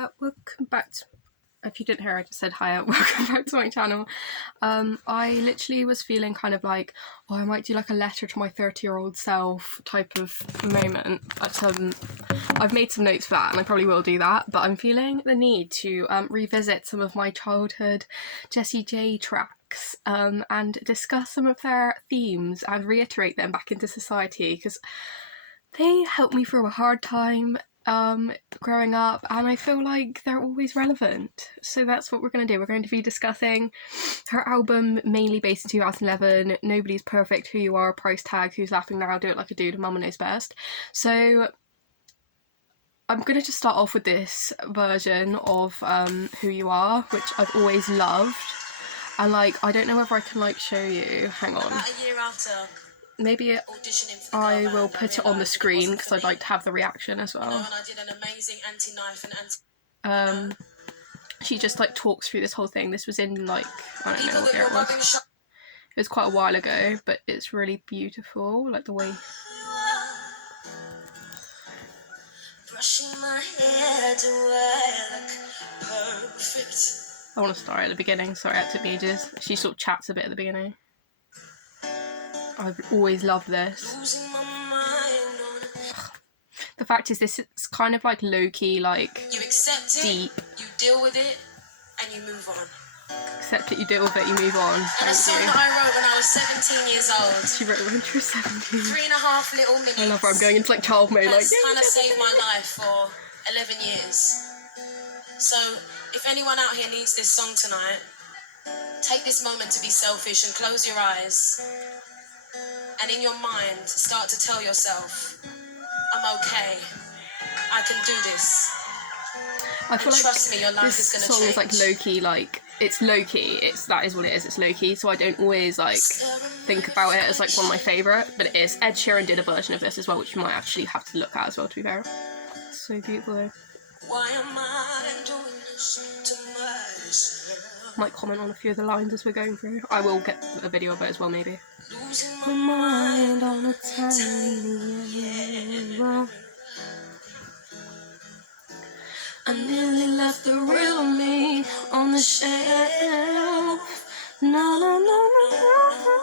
Hiya, welcome back to, if you didn't hear, I just said hiya, welcome back to my channel. I literally was feeling kind of like, oh, I might do like a letter to my 30-year-old self type of moment. I've made some notes for that and I probably will do that, but I'm feeling the need to revisit some of my childhood Jessie J tracks and discuss some of their themes and reiterate them back into society, because they helped me through a hard time growing up, and I feel like they're always relevant. So that's what we're going to do. We're going to be discussing her album, mainly based in 2011, Nobody's Perfect, Who You Are, price tag, Who's Laughing Now, Do It Like a Dude, and Mama Knows Best. So I'm going to just start off with this version of Who You Are, which I've always loved. And like, I don't know whether I can like show you. Hang on. About a year after maybe I will put it on the screen because I'd like to have the reaction as well. And I did an amazing anti-knife and she just like talks through this whole thing. This was in like, I don't know what year it was. It was quite a while ago, but it's really beautiful, like the way. Brushing my hair to look perfect. I want to start at the beginning. Sorry, that took me ages. She sort of chats a bit at the beginning. I've always loved this. The fact is, this is kind of like low-key, like you accept it, deep. You deal with it, and you move on. Accept it, you deal with it, you move on. And a song that I wrote when I was 17 years old. She wrote it when she was 17. 3.5 little minutes. I love her. I'm going into like child mode. Like, kind of saved my life for 11 years. So if anyone out here needs this song tonight, take this moment to be selfish and close your eyes. And in your mind, start to tell yourself, I'm okay. I can do this. I feel like trust me, your life is gonna song change. is like low-key, like it's low-key. That is what it is. It's low-key. So I don't always like think about it as like one of my favourite, but it is. Ed Sheeran did a version of this as well, which you might actually have to look at as well. To be fair, it's so beautiful though. Why am I doing this to myself? Might comment on a few of the lines as we're going through. I will get a video of it as well, maybe. Losing my mind on a tiny yeah. I nearly left the real me on the shelf. No, no, no, no, no.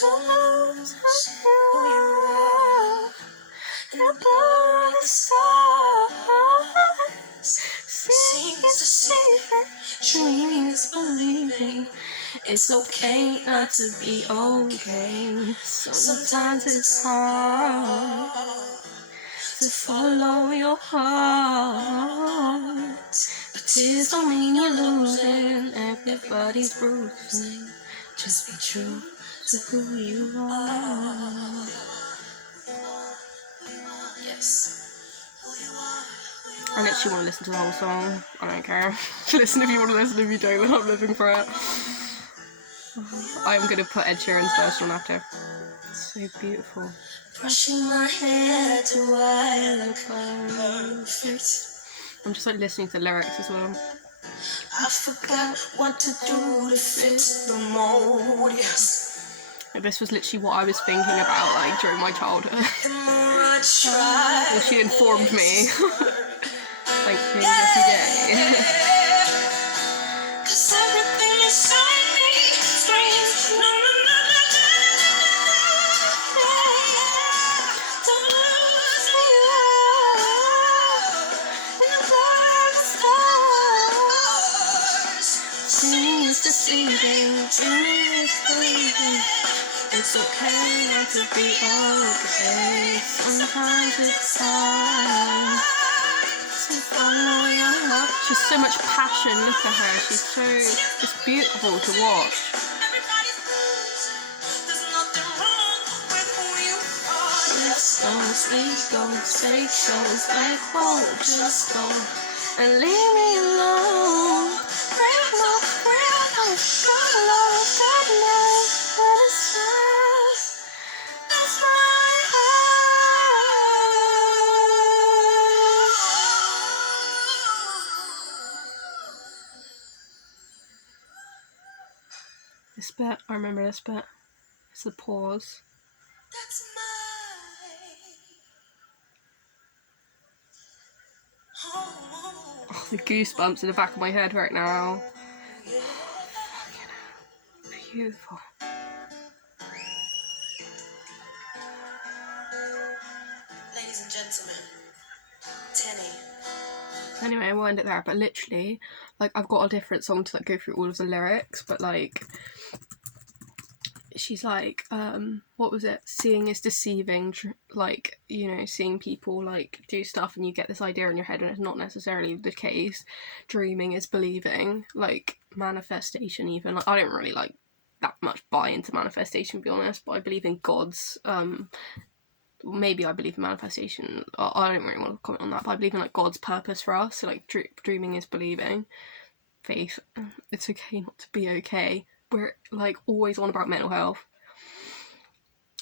Don't lose who you are. And blow the stars. Seems deceiving. Dreaming is believing. It's okay not to be okay. Sometimes it's hard to follow your heart, but tears don't mean you're losing. Everybody's bruising. Just be true to who you are. Yes. I literally want to listen to the whole song. I don't care. Listen if you want to listen. If you don't, then I'm living for it. I'm going to put Ed Sheeran's version on after. It's so beautiful. Brushing my hair to I look perfect. I'm just like listening to the lyrics as well. I forgot what to do to fit the mold, yes. This was literally what I was thinking about like during my childhood. Well, she informed me. Thank you, Jessie J. It's okay not to be okay. Sometimes it's hard to follow your heart. She's so much passion. Look at her. She's so. It's beautiful to watch. Please don't take shows back home. Just go and leave me alone. Real love, good love, sadness, and it's just that's my heart. This bit, I remember this bit. It's the pause. That's my home. The goosebumps in the back of my head right now. Beautiful. Ladies and gentlemen, Tenny. Anyway, I will end it there, but literally, like, I've got a different song to, like, go through all of the lyrics, but, like, she's like, what was it? Seeing is deceiving, like, you know, seeing people, like, do stuff and you get this idea in your head and it's not necessarily the case. Dreaming is believing, like, manifestation even. Like, I don't really, like, that much buy into manifestation, to be honest, but I believe in God's, maybe I believe in manifestation. I don't really want to comment on that, but I believe in, like, God's purpose for us. So, like, dreaming is believing. Faith, it's okay not to be okay. We're, like, always on about mental health.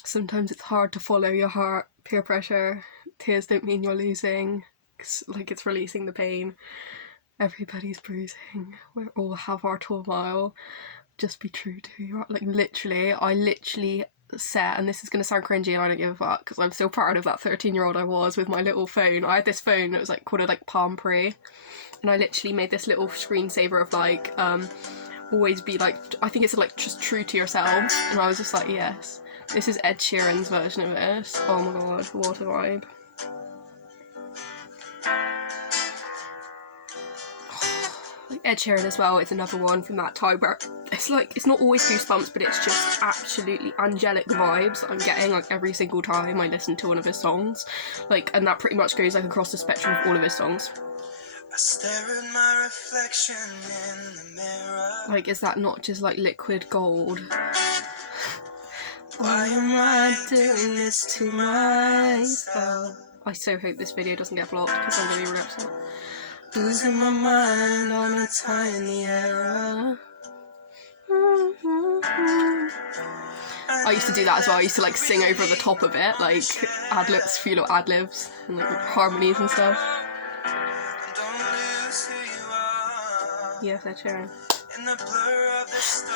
Sometimes it's hard to follow your heart. Peer pressure. Tears don't mean you're losing. Like, it's releasing the pain. Everybody's bruising. We all have our turmoil. Just be true to who you are. Like, literally, I literally set, and this is going to sound cringy and I don't give a fuck because I'm still proud of that 13-year-old I was with my little phone. I had this phone that was, like, called a, like, Palm Pre, and I literally made this little screensaver of, like, always be, like, I think it's, like, just true to yourself, and I was just like, yes, this is Ed Sheeran's version of this. Oh my god, what a vibe. Like, Ed Sheeran as well, it's another one from that time where it's like, it's not always goosebumps, but it's just absolutely angelic vibes that I'm getting, like, every single time I listen to one of his songs. Like, and that pretty much goes, like, across the spectrum of all of his songs. I stare at my reflection in the mirror. Like, is that not just, like, liquid gold? Why am I doing this to myself? I so hope this video doesn't get blocked because I'm really upset. Losing my mind on a tiny error. I used to do that as well. I used to, like, sing over the top of it, like, ad-libs, few little ad-libs and, like, harmonies and stuff. Yes, Ed Sheeran.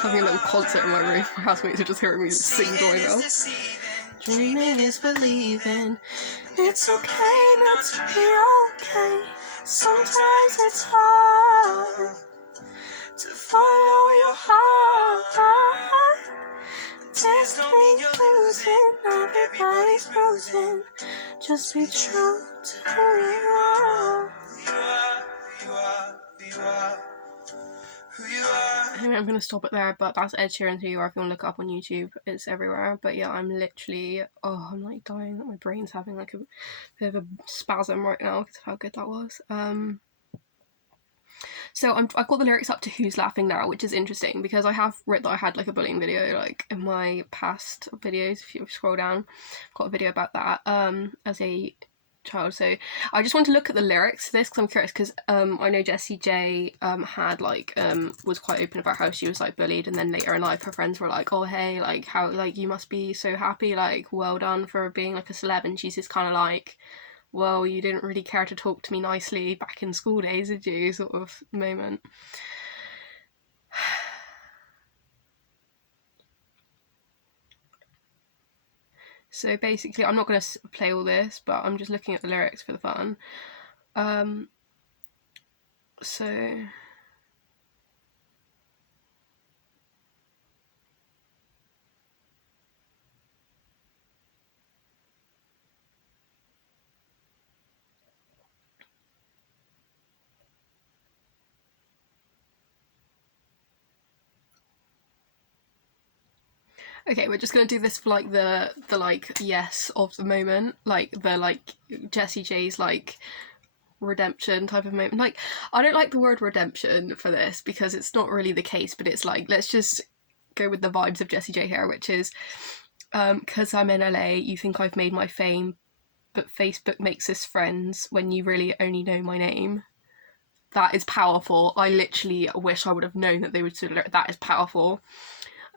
Having a little concert in my room. My housemates are just hearing me sing doorbell. Dreaming is believing. It's okay not to be okay. Sometimes it's hard to follow your heart. Tears don't mean you're losing. Everybody's bruising. Just be true to who you are. Anyway, I'm going to stop it there, but that's Ed Sheeran Who You Are. If you want to look it up on YouTube, it's everywhere. But yeah, I'm literally, I'm like dying. My brain's having like a bit of a spasm right now because of how good that was. So I've got the lyrics up to Who's Laughing Now, which is interesting because I have written that I had, like, a bullying video, like, in my past videos. If you scroll down, I've got a video about that as a child. So I just want to look at the lyrics to this because I'm curious, because I know Jessie J had, like, was quite open about how she was, like, bullied, and then later in life her friends were like, oh hey, like, how, like, you must be so happy, like, well done for being, like, a celeb, and she's just kind of like, well, you didn't really care to talk to me nicely back in school days, did you, sort of moment. So basically, I'm not going to play all this, but I'm just looking at the lyrics for the fun. So... Okay, we're just gonna do this for, like, the like, yes of the moment, like, the, like, Jessie J's, like, redemption type of moment. Like, I don't like the word redemption for this because it's not really the case, but it's like, let's just go with the vibes of Jessie J here, which is, because I'm in LA, you think I've made my fame, but Facebook makes us friends when you really only know my name. That is powerful. I literally wish I would have known that they would do it. That is powerful.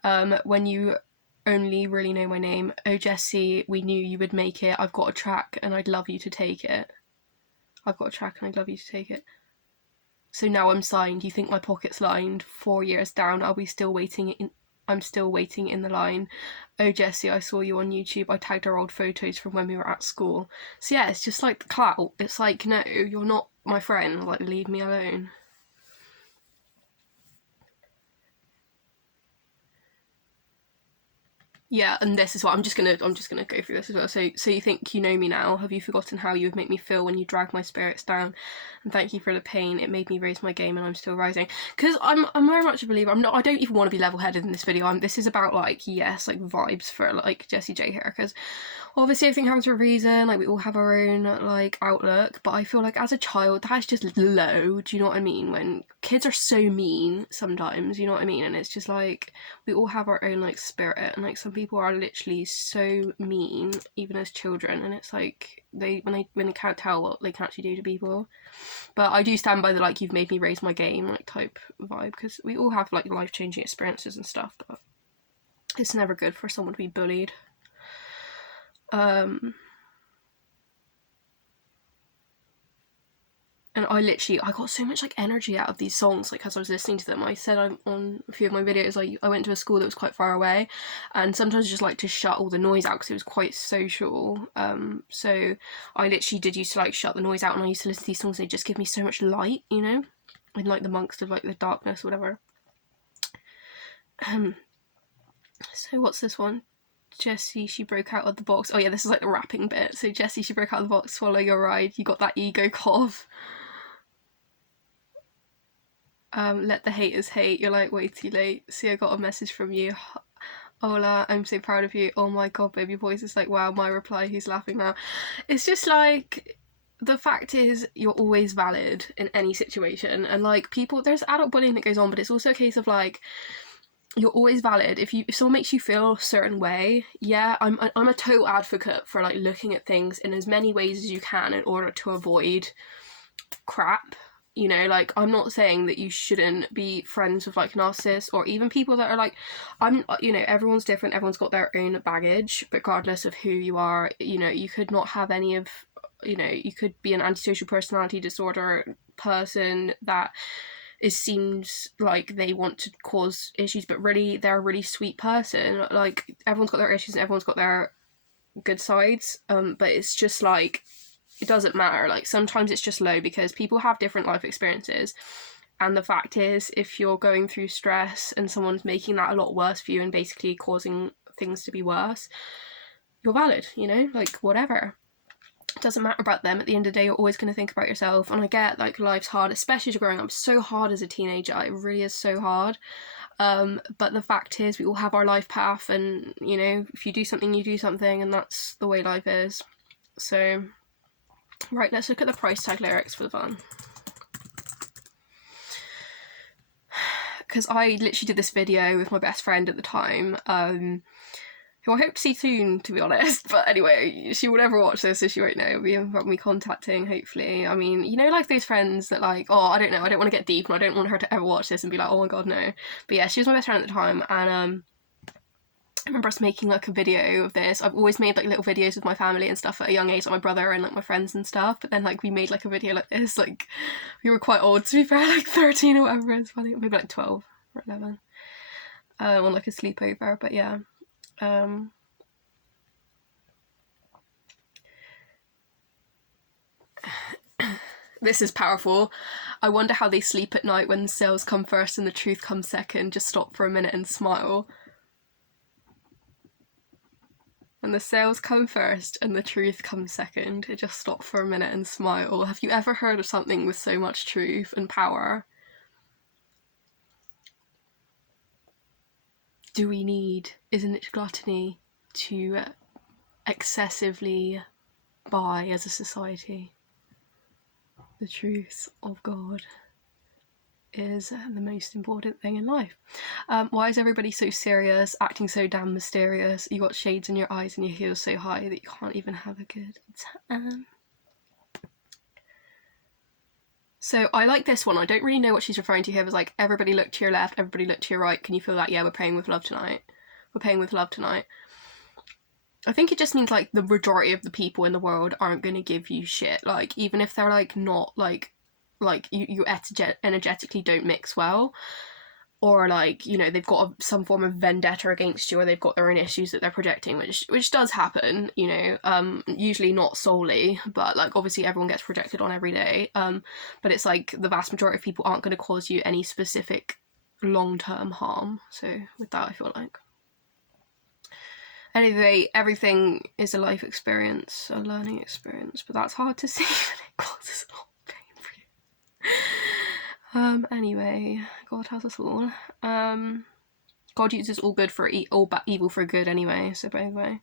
When you only really know my name. Oh, Jessie, we knew you would make it. I've got a track and I'd love you to take it. I've got a track and I'd love you to take it. So now I'm signed. You think my pocket's lined. 4 years down, are we still waiting I'm still waiting in the line. Oh, Jessie, I saw you on YouTube. I tagged our old photos from when we were at school. So yeah, it's just like the clout. It's like, no, you're not my friend. Like, leave me alone. Yeah, and this is what I'm just gonna go through this as well. So you think you know me now? Have you forgotten how you would make me feel when you dragged my spirits down? And thank you for the pain. It made me raise my game, and I'm still rising. Because I'm very much a believer. I don't even want to be level-headed in this video. This is about like, yes, like vibes for like Jessie J here, because obviously everything happens for a reason. Like, we all have our own like outlook, but I feel like as a child that's just low. Do you know what I mean? When kids are so mean sometimes, you know what I mean? And it's just like, we all have our own like spirit, and like some people are literally so mean even as children, and it's like when they can't tell what they can actually do to people. But I do stand by the like, you've made me raise my game like type vibe, because we all have like life-changing experiences and stuff, but it's never good for someone to be bullied. And I got so much like energy out of these songs, like as I was listening to them. I said on a few of my videos, I went to a school that was quite far away, and sometimes I just like to shut all the noise out because it was quite social. So I literally did used to like shut the noise out, and I used to listen to these songs, and they just give me so much light, you know, in like the amongst of like the darkness or whatever. So what's this one? Jessie, she broke out of the box. Oh yeah, this is like the rapping bit. So Jessie, she broke out of the box, swallow your ride. You got that ego cough. Let the haters hate. You're like way too late. See, I got a message from you. Hola, I'm so proud of you. Oh my god, baby voice. It's like, wow, my reply, he's laughing now. It's just like, the fact is, you're always valid in any situation. And like, people, there's adult bullying that goes on, but it's also a case of like, you're always valid. If someone makes you feel a certain way, yeah, I'm a total advocate for like looking at things in as many ways as you can in order to avoid crap. You know, like, I'm not saying that you shouldn't be friends with like narcissists, or even people that are like, everyone's different, everyone's got their own baggage, regardless of who you are. You know, you could not have any of, you could be an antisocial personality disorder person that seems like they want to cause issues, but really they're a really sweet person. Like, everyone's got their issues and everyone's got their good sides, but it's just like, it doesn't matter. Like, sometimes it's just low because people have different life experiences, and the fact is, if you're going through stress and someone's making that a lot worse for you and basically causing things to be worse, you're valid, you know, like, whatever. It doesn't matter about them. At the end of the day, you're always going to think about yourself. And I get like, life's hard, especially as you're growing up. It's so hard as a teenager. It really is so hard. But the fact is, we all have our life path, and you know, if you do something, you do something, and that's the way life is. So right, let's look at the price tag lyrics for the fun. Because I literally did this video with my best friend at the time, who I hope to see soon, to be honest. But anyway, she will never watch this, so she won't know. It'll be about me contacting, hopefully. I mean, you know, like those friends that like, oh, I don't know, I don't want to get deep, and I don't want her to ever watch this and be like, oh my god, no. But yeah, she was my best friend at the time, and I remember us making like a video of this. I've always made like little videos with my family and stuff at a young age, like my brother and like my friends and stuff. But then like, we made like a video like this. Like, we were quite old, to be fair, like 13 or whatever. It's funny, maybe like 12 or 11, on like a sleepover. But yeah, this is powerful. I wonder how they sleep at night when the sales come first and the truth comes second. Just stop for a minute and smile. When the sales come first and the truth comes second, it just stop for a minute and smile. Have you ever heard of something with so much truth and power? Do we need, isn't it gluttony, to excessively buy as a society? The truth of God is the most important thing in life. Why is everybody so serious, acting so damn mysterious? You got shades in your eyes and your heels so high that you can't even have a good time. So I like this one. I don't really know what she's referring to here. It was like, everybody look to your left, everybody look to your right. Can you feel that? Yeah, we're paying with love tonight. We're paying with love tonight. I think it just means like the majority of the people in the world aren't going to give you shit. Like, even if they're like not like you energetically don't mix well, or like, you know, they've got some form of vendetta against you, or they've got their own issues that they're projecting, which does happen, you know, usually not solely, but like obviously everyone gets projected on every day, but it's like the vast majority of people aren't going to cause you any specific long-term harm. So with that, I feel like, anyway, everything is a life experience, a learning experience, but that's hard to see when it causes a lot of pain for you. Anyway, God has us all. God uses all good for all evil for good anyway, so by the way.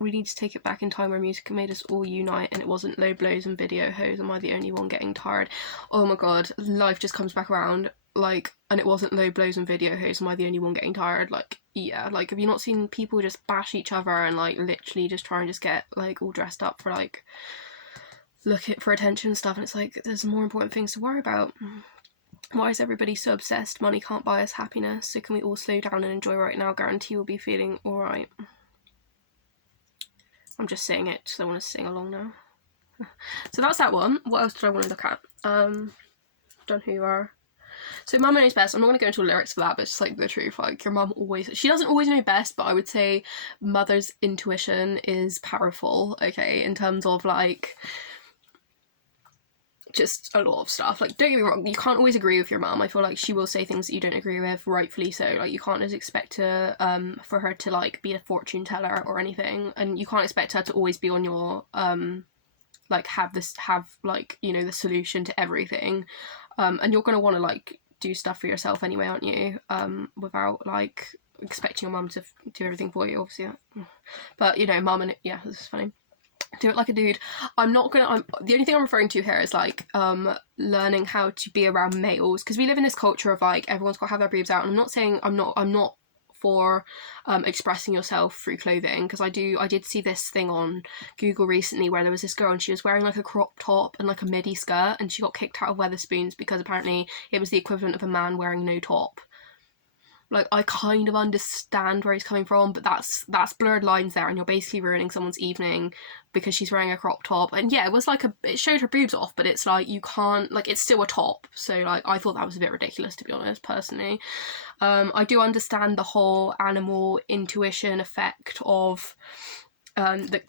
We need to take it back in time where music made us all unite and it wasn't low blows and video hoes. Am I the only one getting tired? Oh my god, life just comes back around. Like, and it wasn't low blows and video hoes. Am I the only one getting tired? Like, yeah, like, have you not seen people just bash each other and like literally just try and just get like all dressed up for like for attention and stuff? And it's like, there's more important things to worry about. Why is everybody so obsessed? Money can't buy us happiness, so can we all slow down and enjoy right now? Guarantee we'll be feeling alright. I'm just saying it because I want to sing along now. So that's that one. What else did I want to look at? Done Who You Are. So Mum knows best. I'm not going to go into lyrics for that, but it's just like the truth. Like, your mum always... She doesn't always know best, but I would say mother's intuition is powerful, okay? In terms of, like, just a lot of stuff. Like, don't get me wrong, you can't always agree with your mum. I feel like she will say things that you don't agree with, rightfully so. Like, you can't just expect to for her to like be a fortune teller or anything, and you can't expect her to always be on your like have like, you know, the solution to everything, and you're gonna want to like do stuff for yourself anyway, aren't you, without like expecting your mum to do everything for you, obviously. But you know, mum, and yeah, this is funny. Do it like a dude. The only thing I'm referring to here is like learning how to be around males, because we live in this culture of like everyone's got to have their boobs out, and I'm not saying I'm not for expressing yourself through clothing, because I did see this thing on Google recently where there was this girl and she was wearing like a crop top and like a midi skirt, and she got kicked out of Weatherspoons because apparently it was the equivalent of a man wearing no top. Like, I kind of understand where he's coming from, but that's blurred lines there, and you're basically ruining someone's evening because she's wearing a crop top. And yeah, it was like it showed her boobs off, but it's like, you can't, like, it's still a top. So like, I thought that was a bit ridiculous, to be honest, personally. I do understand the whole animal intuition effect of that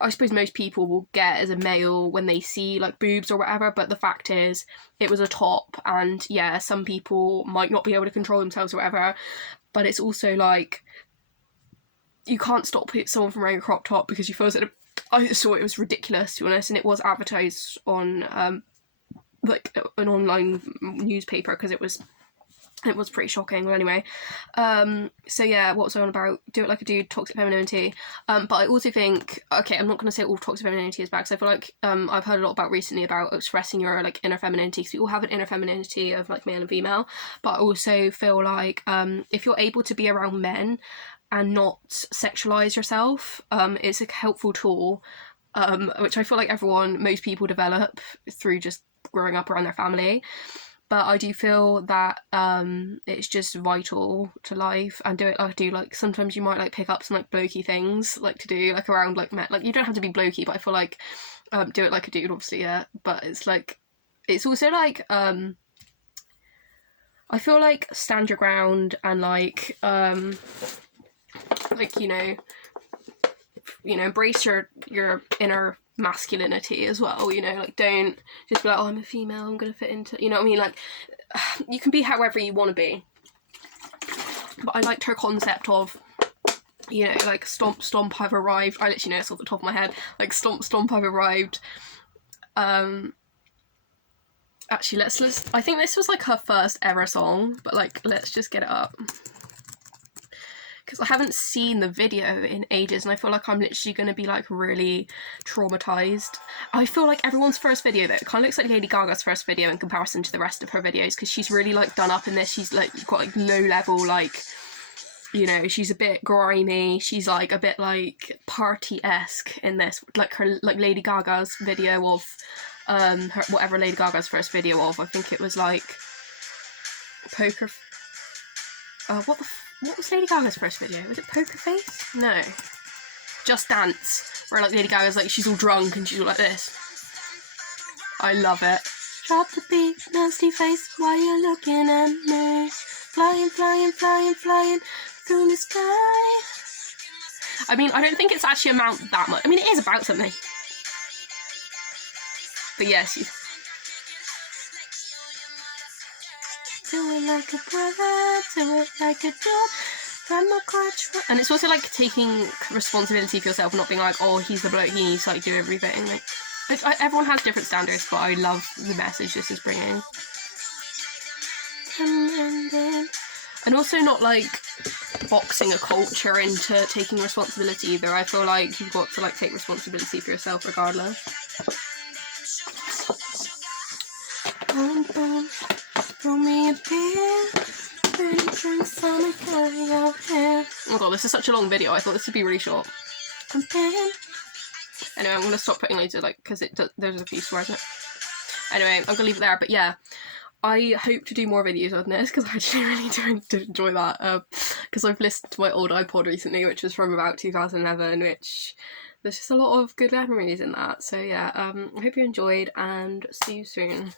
I suppose most people will get as a male when they see like boobs or whatever, but the fact is it was a top, and yeah, some people might not be able to control themselves or whatever, but it's also like, you can't stop someone from wearing a crop top because you feel that I just thought it was ridiculous, to be honest, and it was advertised on like an online newspaper because it was pretty shocking. Well, anyway, so yeah, what was I on about? Do it like a dude, toxic femininity. But I also think, okay, I'm not going to say all toxic femininity is bad, because I feel like I've heard a lot about recently about expressing your like inner femininity, because we all have an inner femininity of like male and female. But I also feel like if you're able to be around men and not sexualize yourself, it's a helpful tool, which I feel like most people develop through just growing up around their family. But I do feel that it's just vital to life, and do it like I do. Like, sometimes you might like pick up some like blokey things like to do like around like men. Like, you don't have to be blokey, but I feel like do it like a dude, obviously, yeah. But it's like, it's also like I feel like stand your ground and like you know, embrace your inner masculinity as well, you know, like, don't just be like, oh, I'm a female, I'm gonna fit into, you know what I mean, like, you can be however you want to be. But I liked her concept of, you know, like, stomp, I've arrived. I literally know it's off the top of my head, like, stomp, I've arrived. Actually, let's I think this was like her first ever song, but like, let's just get it up, because I haven't seen the video in ages, and I feel like I'm literally going to be like really traumatized. I feel like everyone's first video, though, it kind of looks like Lady Gaga's first video in comparison to the rest of her videos, because she's really like done up in this. She's like got like low level, like, you know, she's a bit grimy, she's like a bit like party-esque in this, like her, like Lady Gaga's video of her, whatever Lady Gaga's first video of, I think it was like Poker, what was Lady Gaga's first video? Was it Poker Face? No. Just Dance, where like Lady Gaga's like, she's all drunk and she's all like this. I love it. Drop the beat, nasty face, why you looking at me? Flying, flying, flying, flying through the sky. I mean, I don't think it's actually about that much. I mean, it is about something. But yes, do it like a brother, do it like a dog. From my crotch. And it's also like taking responsibility for yourself, not being like, oh, he's the bloke, he needs to like do everything. Like everyone has different standards, but I love the message this is bringing. And also not like boxing a culture into taking responsibility either. I feel like you've got to like take responsibility for yourself regardless. Boom, boom, throw me a beer. Oh my god, this is such a long video. I thought this would be really short. Anyway, I'm gonna stop putting later, like, because there's a few swears in it. Anyway, I'm gonna leave it there. But yeah, I hope to do more videos on this because I actually really do enjoy that. Because I've listened to my old iPod recently, which was from about 2011, which there's just a lot of good memories in that. So yeah, I hope you enjoyed and see you soon.